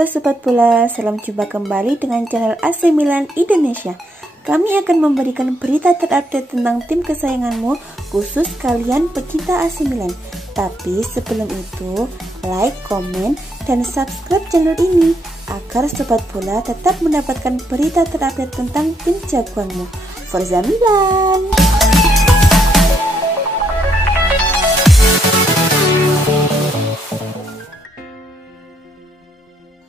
Halo Sobat Bola, salam jumpa kembali dengan channel AC Milan Indonesia. Kami akan memberikan berita terupdate tentang tim kesayanganmu, khusus kalian pecinta AC Milan. Tapi sebelum itu, like, komen, dan subscribe channel ini agar Sobat Bola tetap mendapatkan berita terupdate tentang tim jagoanmu. Forza Milan!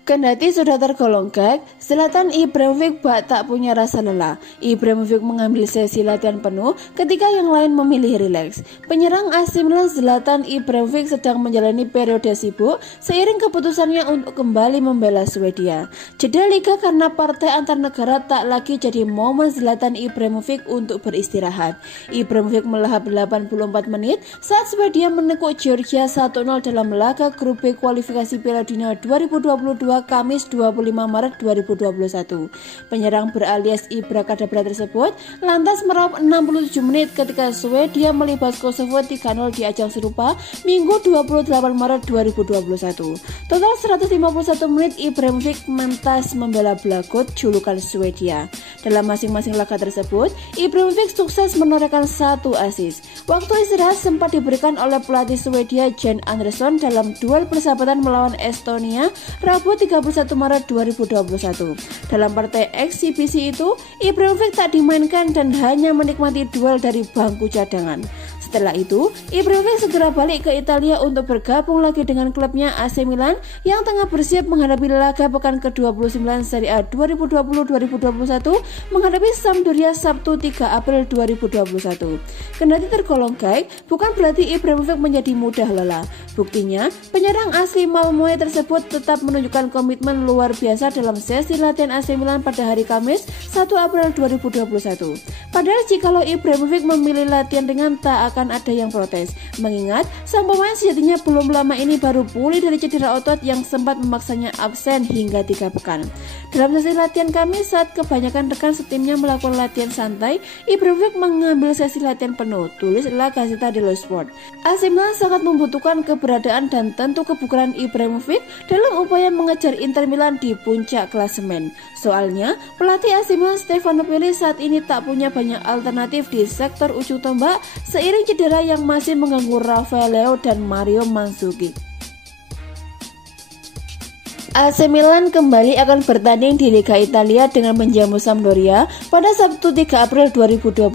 Kendati sudah tergolong gag, Zlatan Ibrahimovic tak punya rasa lelah. Ibrahimovic mengambil sesi latihan penuh ketika yang lain memilih rileks. Penyerang AC Milan Zlatan Ibrahimovic sedang menjalani periode sibuk seiring keputusannya untuk kembali membela Swedia. Jeda liga karena partai antar negara tak lagi jadi momen Zlatan Ibrahimovic untuk beristirahat. Ibrahimovic melahap 84 menit saat Swedia menekuk Georgia 1-0 dalam laga grup B kualifikasi Piala Dunia 2022 Kamis 25 Maret 2021. Penyerang beralias Ibra Kadabra tersebut lantas meraup 67 menit ketika Swedia melibas Kosovo 3-0 di ajang serupa Minggu 28 Maret 2021. Total 151 menit Ibrahimovic mentas membela Blagot julukan Swedia. Dalam masing-masing laga tersebut, Ibrahimovic sukses menorehkan 1 assist. Waktu istirahat sempat diberikan oleh pelatih Swedia Jan Andersson dalam duel persahabatan melawan Estonia Rabu 31 Maret 2021. Dalam partai eksibisi itu, Ibrahimovic tak dimainkan dan hanya menikmati duel dari bangku cadangan. Setelah itu, Ibrahimovic segera balik ke Italia untuk bergabung lagi dengan klubnya AC Milan yang tengah bersiap menghadapi laga pekan ke-29 Serie A 2020-2021 menghadapi Sampdoria Sabtu 3 April 2021. Kendati tergolong gag, bukan berarti Ibrahimovic menjadi mudah lelah. Buktinya, penyerang asli Malmö tersebut tetap menunjukkan komitmen luar biasa dalam sesi latihan AC Milan pada hari Kamis 1 April 2021. Padahal jikalau Ibrahimovic memilih latihan ringan tak akan ada yang protes, mengingat sang pemain sejatinya belum lama ini baru pulih dari cedera otot yang sempat memaksanya absen hingga 3 pekan. Dalam sesi latihan Kamis saat kebanyakan rekan setimnya melakukan latihan santai, Ibrahimovic mengambil sesi latihan penuh, tulis La Gazzetta dello Sport. AC Milan sangat membutuhkan keberadaan dan tentu kebugaran Ibrahimovic dalam upaya mengejar Inter Milan di puncak klasemen. Soalnya, pelatih AC Milan Stefano Pioli saat ini tak punya banyak alternatif di sektor ujung tombak seiring cedera yang masih mengganggu Rafael Leao dan Mario Mandzukic. AC Milan kembali akan bertanding di Liga Italia dengan menjamu Sampdoria pada Sabtu 3 April 2021.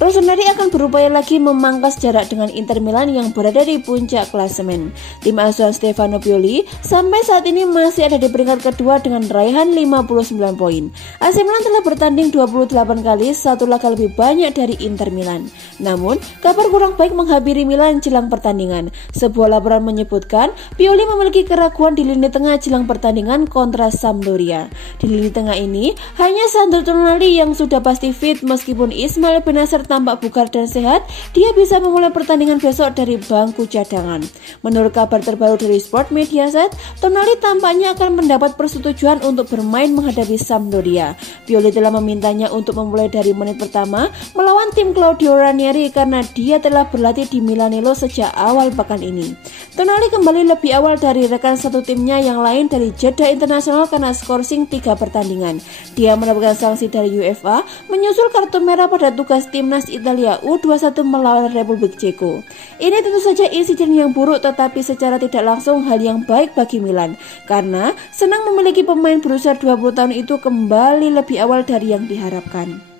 Rossoneri akan berupaya lagi memangkas jarak dengan Inter Milan yang berada di puncak klasemen. Tim asuhan Stefano Pioli sampai saat ini masih ada di peringkat kedua dengan raihan 59 poin. AC Milan telah bertanding 28 kali, 1 laga lebih banyak dari Inter Milan. Namun, kabar kurang baik menghampiri Milan jelang pertandingan. Sebuah laporan menyebutkan Pioli memiliki keraguan di lini tengah jelang pertandingan kontra Sampdoria. Di lini tengah ini hanya Sandro Tonali yang sudah pasti fit. Meskipun Ismail Bennacer tampak bugar dan sehat, dia bisa memulai pertandingan besok dari bangku cadangan. Menurut kabar terbaru dari Sport Mediaset, Tonali tampaknya akan mendapat persetujuan untuk bermain menghadapi Sampdoria. Pioli telah memintanya untuk memulai dari menit pertama melawan tim Claudio Ranieri karena dia telah berlatih di Milanello sejak awal pekan ini. Tonali kembali lebih awal dari rekan satu timnya yang lain dari jeda internasional karena skorsing 3 pertandingan. Dia mendapatkan sanksi dari UEFA menyusul kartu merah pada tugas timnas Italia U21 melawan Republik Ceko. Ini tentu saja insiden yang buruk, tetapi secara tidak langsung hal yang baik bagi Milan karena senang memiliki pemain berusia 20 tahun itu kembali lebih awal dari yang diharapkan.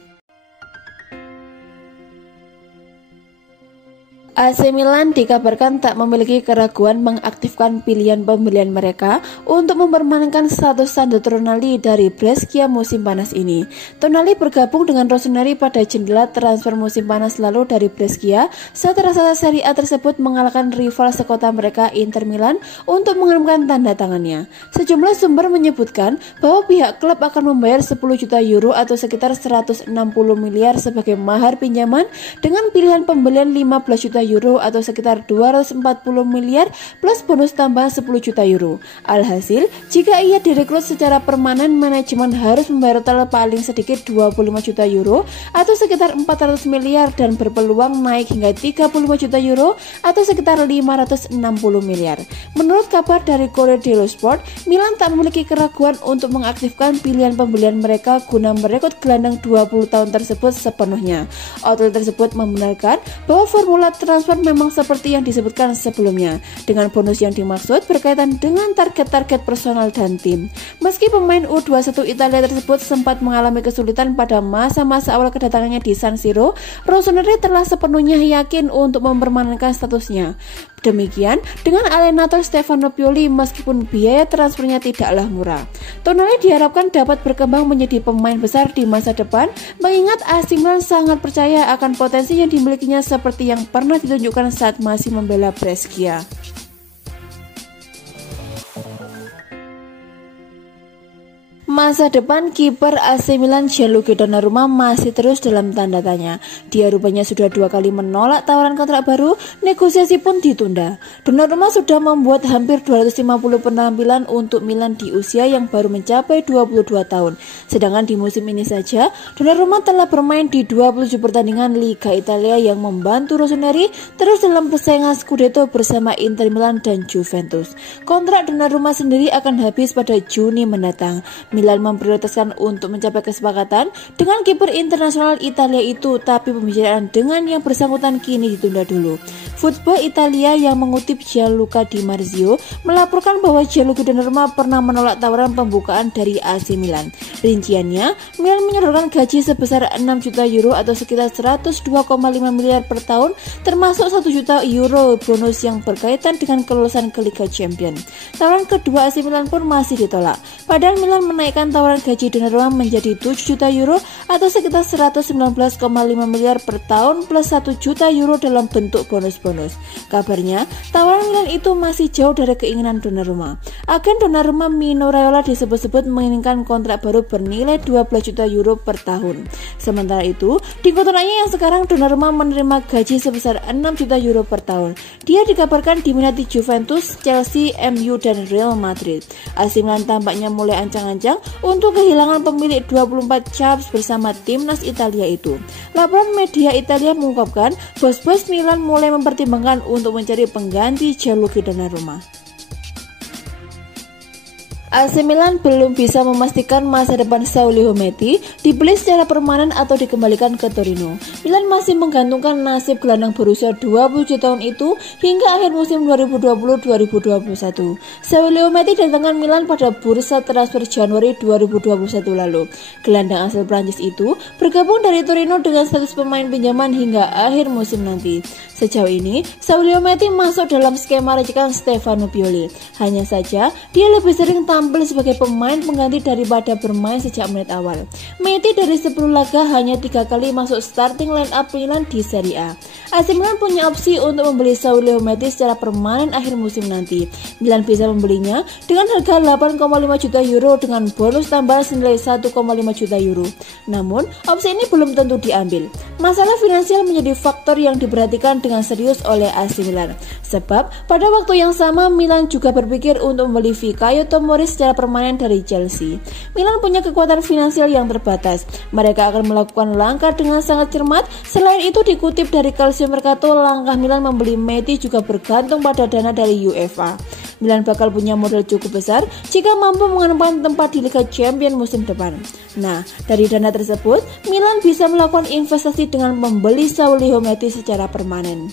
AC Milan dikabarkan tak memiliki keraguan mengaktifkan pilihan pembelian mereka untuk mempermainkan status Sandro Tonali dari Brescia musim panas ini. Tonali bergabung dengan Rossoneri pada jendela transfer musim panas lalu dari Brescia saat rasa Serie A tersebut mengalahkan rival sekota mereka Inter Milan untuk mengirimkan tanda tangannya. Sejumlah sumber menyebutkan bahwa pihak klub akan membayar 10 juta euro atau sekitar 160 miliar sebagai mahar pinjaman dengan pilihan pembelian 15 juta euro atau sekitar 240 miliar plus bonus tambahan 10 juta euro. Alhasil, jika ia direkrut secara permanen, manajemen harus membayar total paling sedikit 25 juta euro atau sekitar 400 miliar dan berpeluang naik hingga 35 juta euro atau sekitar 560 miliar. Menurut kabar dari Corriere dello Sport, Milan tak memiliki keraguan untuk mengaktifkan pilihan pembelian mereka guna merekrut gelandang 20 tahun tersebut sepenuhnya. Outlet tersebut membenarkan bahwa formula transfer memang seperti yang disebutkan sebelumnya, dengan bonus yang dimaksud berkaitan dengan target-target personal dan tim. Meski pemain U21 Italia tersebut sempat mengalami kesulitan pada masa-masa awal kedatangannya di San Siro, Rossoneri telah sepenuhnya yakin untuk mempermanenkan statusnya. Demikian dengan Allenatore Stefano Pioli, meskipun biaya transfernya tidaklah murah. Tonali diharapkan dapat berkembang menjadi pemain besar di masa depan, mengingat AC Milan sangat percaya akan potensi yang dimilikinya seperti yang pernah ditunjukkan saat masih membela Brescia. Masa depan kiper AC Milan Gianluigi Donnarumma masih terus dalam tanda tanya. Dia rupanya sudah 2 kali menolak tawaran kontrak baru, negosiasi pun ditunda. Donnarumma sudah membuat hampir 250 penampilan untuk Milan di usia yang baru mencapai 22 tahun. Sedangkan di musim ini saja, Donnarumma telah bermain di 27 pertandingan Liga Italia yang membantu Rossoneri terus dalam persaingan Scudetto bersama Inter Milan dan Juventus. Kontrak Donnarumma sendiri akan habis pada Juni mendatang. Milan memprioritaskan untuk mencapai kesepakatan dengan kiper internasional Italia itu, tapi pembicaraan dengan yang bersangkutan kini ditunda dulu. Football Italia yang mengutip Gianluca Di Marzio melaporkan bahwa Gianluigi Donnarumma pernah menolak tawaran pembukaan dari AC Milan. Rinciannya, Milan menyodorkan gaji sebesar 6 juta euro atau sekitar 102,5 miliar per tahun, termasuk 1 juta euro bonus yang berkaitan dengan kelulusan ke Liga Champions. Tawaran kedua AC Milan pun masih ditolak. Padahal Milan menaikkan tawaran gaji Donnarumma menjadi 7 juta euro atau sekitar 119,5 miliar per tahun plus 1 juta euro dalam bentuk bonus-bonus. Kabarnya, tawaran Milan itu masih jauh dari keinginan Donnarumma. Agen Donnarumma Mino Raiola disebut-sebut menginginkan kontrak baru bernilai 12 juta euro per tahun. Sementara itu, di kontraknya yang sekarang Donnarumma menerima gaji sebesar 6 juta euro per tahun. Dia dikabarkan diminati Juventus, Chelsea, MU, dan Real Madrid. AC Milan tampaknya mulai ancang-ancang untuk kehilangan pemilik 24 caps bersama timnas Italia itu. Laporan media Italia mengungkapkan bos-bos Milan mulai mempertimbangkan untuk mencari pengganti Gianluigi Donnarumma. AC Milan belum bisa memastikan masa depan Saulio Metti dibeli secara permanen atau dikembalikan ke Torino. Milan masih menggantungkan nasib gelandang berusia 27 tahun itu hingga akhir musim 2020-2021. Saulio Metti datangkan Milan pada bursa transfer Januari 2021 lalu. Gelandang asal Prancis itu bergabung dari Torino dengan status pemain pinjaman hingga akhir musim nanti. Sejauh ini, Saulio Metti masuk dalam skema racikan Stefano Pioli. Hanya saja, dia lebih sering tampil sebagai pemain pengganti daripada bermain sejak menit awal. Metti dari 10 laga hanya 3 kali masuk starting line up Milan di Serie A. AC Milan punya opsi untuk membeli Saulio Metti secara permanen akhir musim nanti. Milan bisa membelinya dengan harga 8,5 juta euro dengan bonus tambahan senilai 1,5 juta euro. Namun, opsi ini belum tentu diambil. Masalah finansial menjadi faktor yang diperhatikan dengan serius oleh AC Milan. Sebab, pada waktu yang sama Milan juga berpikir untuk membeli Fikayo Tomori secara permanen dari Chelsea. Milan punya kekuatan finansial yang terbatas. Mereka akan melakukan langkah dengan sangat cermat. Selain itu, dikutip dari Calcio Mercato, langkah Milan membeli Metti juga bergantung pada dana dari UEFA. Milan bakal punya modal cukup besar jika mampu menempatkan tempat di Liga Champions musim depan. Nah, dari dana tersebut, Milan bisa melakukan investasi dengan membeli Saulio Metti secara permanen.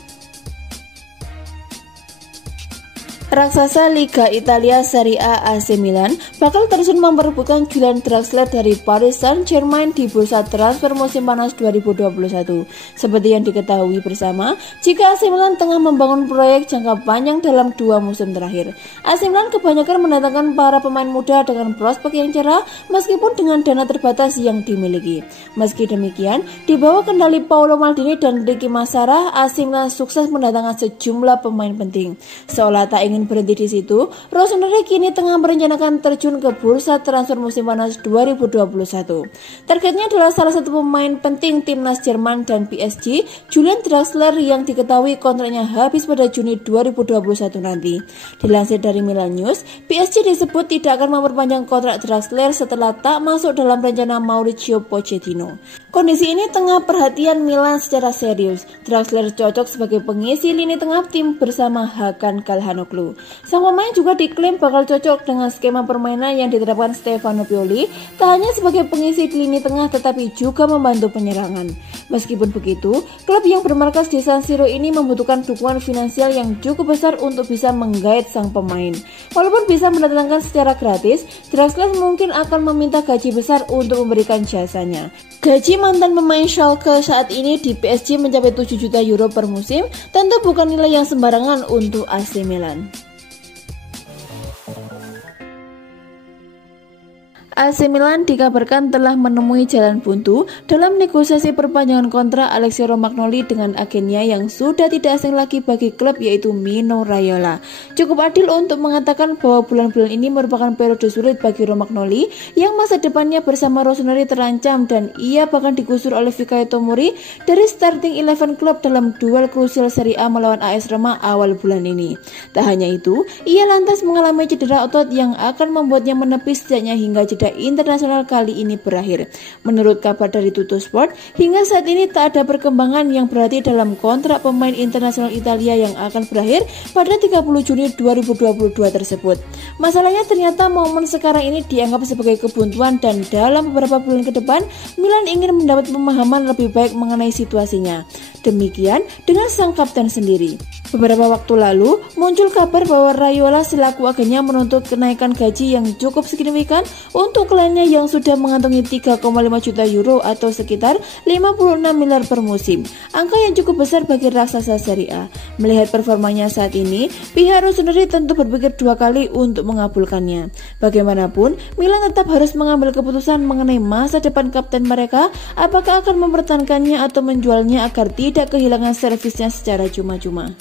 Raksasa Liga Italia Serie A AC Milan bakal terjun memperebutkan Julian Draxler dari Paris Saint-Germain di bursa transfer musim panas 2021. Seperti yang diketahui bersama, jika AC Milan tengah membangun proyek jangka panjang dalam 2 musim terakhir. AC Milan kebanyakan mendatangkan para pemain muda dengan prospek yang cerah meskipun dengan dana terbatas yang dimiliki. Meski demikian, di bawah kendali Paolo Maldini dan Ricky Massara, AC Milan sukses mendatangkan sejumlah pemain penting. Seolah tak ingin ingin berhenti di situ, Rossoneri kini tengah merencanakan terjun ke bursa transfer musim panas 2021. Targetnya adalah salah satu pemain penting timnas Jerman dan PSG, Julian Draxler, yang diketahui kontraknya habis pada Juni 2021 nanti. Dilansir dari Milan News, PSG disebut tidak akan memperpanjang kontrak Draxler setelah tak masuk dalam rencana Mauricio Pochettino. Kondisi ini tengah perhatian Milan secara serius. Draxler cocok sebagai pengisi lini tengah tim bersama Hakan Calhanoglu. Sang pemain juga diklaim bakal cocok dengan skema permainan yang diterapkan Stefano Pioli, tak hanya sebagai pengisi di lini tengah tetapi juga membantu penyerangan. Meskipun begitu, klub yang bermarkas di San Siro ini membutuhkan dukungan finansial yang cukup besar untuk bisa menggait sang pemain. Walaupun bisa mendatangkan secara gratis, Draxler mungkin akan meminta gaji besar untuk memberikan jasanya. Gaji mantan pemain Schalke saat ini di PSG mencapai 7 juta euro per musim, tentu bukan nilai yang sembarangan untuk AC Milan. AC Milan dikabarkan telah menemui jalan buntu dalam negosiasi perpanjangan kontrak Alessio Romagnoli dengan agennya yang sudah tidak asing lagi bagi klub, yaitu Mino Raiola. Cukup adil untuk mengatakan bahwa bulan-bulan ini merupakan periode sulit bagi Romagnoli yang masa depannya bersama Rossoneri terancam dan ia bahkan digusur oleh Fikayo Tomori dari starting 11 klub dalam duel krusial Serie A melawan AS Roma awal bulan ini. Tak hanya itu, ia lantas mengalami cedera otot yang akan membuatnya menepis sejaknya hingga jeda internasional kali ini berakhir. Menurut kabar dari Tuttosport, hingga saat ini tak ada perkembangan yang berarti dalam kontrak pemain internasional Italia yang akan berakhir pada 30 Juni 2022 tersebut. Masalahnya ternyata momen sekarang ini dianggap sebagai kebuntuan dan dalam beberapa bulan ke depan Milan ingin mendapat pemahaman lebih baik mengenai situasinya. Demikian dengan sang kapten sendiri. Beberapa waktu lalu muncul kabar bahwa Raiola selaku agennya menuntut kenaikan gaji yang cukup signifikan untuk kliennya yang sudah mengantongi 3,5 juta euro atau sekitar 56 miliar per musim. Angka yang cukup besar bagi raksasa Serie A. Melihat performanya saat ini, pihak Rossoneri tentu berpikir dua kali untuk mengabulkannya. Bagaimanapun, Milan tetap harus mengambil keputusan mengenai masa depan kapten mereka, apakah akan mempertahankannya atau menjualnya agar tidak kehilangan servisnya secara cuma-cuma.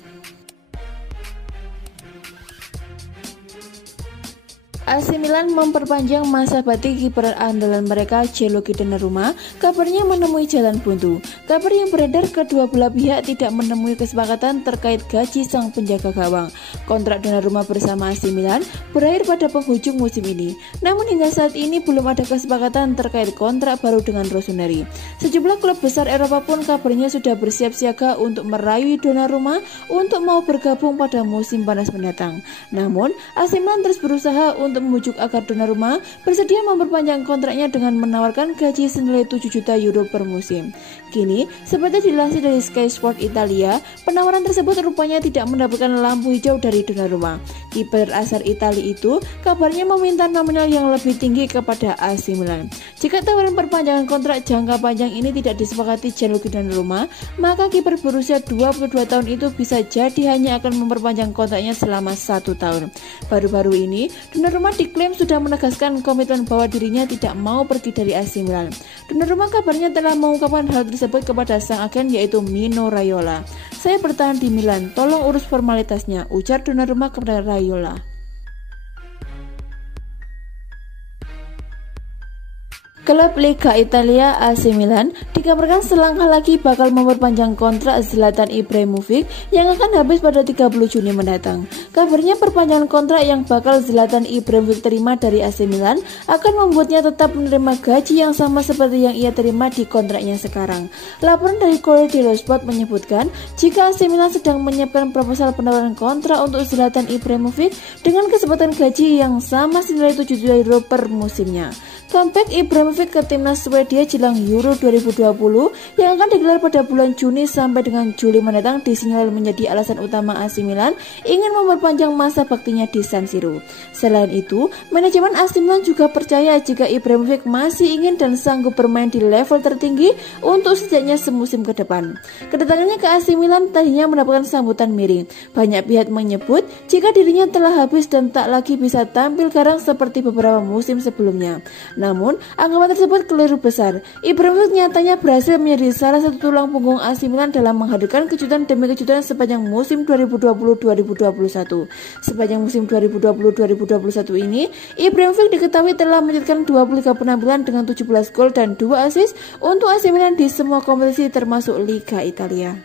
AC Milan memperpanjang masa bakti kiper andalan mereka Gianluigi Donnarumma, kabarnya menemui jalan buntu. Kabar yang beredar kedua belah pihak tidak menemui kesepakatan terkait gaji sang penjaga gawang. Kontrak Donnarumma bersama AC Milan berakhir pada penghujung musim ini. Namun hingga saat ini belum ada kesepakatan terkait kontrak baru dengan Rossoneri. Sejumlah klub besar Eropa pun kabarnya sudah bersiap siaga untuk merayu Donnarumma untuk mau bergabung pada musim panas mendatang. Namun AC Milan terus berusaha untuk membujuk agar Donnarumma bersedia memperpanjang kontraknya dengan menawarkan gaji senilai 7 juta euro per musim. Kini, seperti dilansir dari Sky Sport Italia, penawaran tersebut rupanya tidak mendapatkan lampu hijau dari Donnarumma. Kiper asal Italia itu kabarnya meminta nominal yang lebih tinggi kepada AC Milan. Jika tawaran perpanjangan kontrak jangka panjang ini tidak disepakati Gianluigi Donnarumma, maka kiper berusia 22 tahun itu bisa jadi hanya akan memperpanjang kontraknya selama 1 tahun. Baru-baru ini, Donnarumma diklaim sudah menegaskan komitmen bahwa dirinya tidak mau pergi dari AC Milan. Donnarumma kabarnya telah mengungkapkan hal tersebut kepada sang agen, yaitu Mino Raiola. "Saya bertahan di Milan, tolong urus formalitasnya," ujar Donnarumma kepada Raiola. Klub Liga Italia AC Milan dikabarkan selangkah lagi bakal memperpanjang kontrak Zlatan Ibrahimovic yang akan habis pada 30 Juni mendatang. Kabarnya perpanjangan kontrak yang bakal Zlatan Ibrahimovic terima dari AC Milan akan membuatnya tetap menerima gaji yang sama seperti yang ia terima di kontraknya sekarang. Laporan dari Corriere dello Sport menyebutkan jika AC Milan sedang menyiapkan proposal penawaran kontrak untuk Zlatan Ibrahimovic dengan kesempatan gaji yang sama senilai 7 juta euro per musimnya. Comeback Ibrahimovic ke timnas Swedia jelang Euro 2020 yang akan digelar pada bulan Juni sampai dengan Juli mendatang disinyalir menjadi alasan utama AC Milan ingin memperpanjang masa baktinya di San Siro. Selain itu, manajemen AC Milan juga percaya jika Ibrahimovic masih ingin dan sanggup bermain di level tertinggi untuk setidaknya semusim ke depan. Kedatangannya ke AC Milan tadinya mendapatkan sambutan miring. Banyak pihak menyebut jika dirinya telah habis dan tak lagi bisa tampil garang seperti beberapa musim sebelumnya. Namun, anggapan tersebut keliru besar. Ibrahimovic nyatanya berhasil menjadi salah satu tulang punggung AC Milan dalam menghadirkan kejutan demi kejutan sepanjang musim 2020-2021. Sepanjang musim 2020-2021 ini, Ibrahimovic diketahui telah mencetakkan 23 penampilan dengan 17 gol dan 2 assist untuk AC Milan di semua kompetisi termasuk Liga Italia.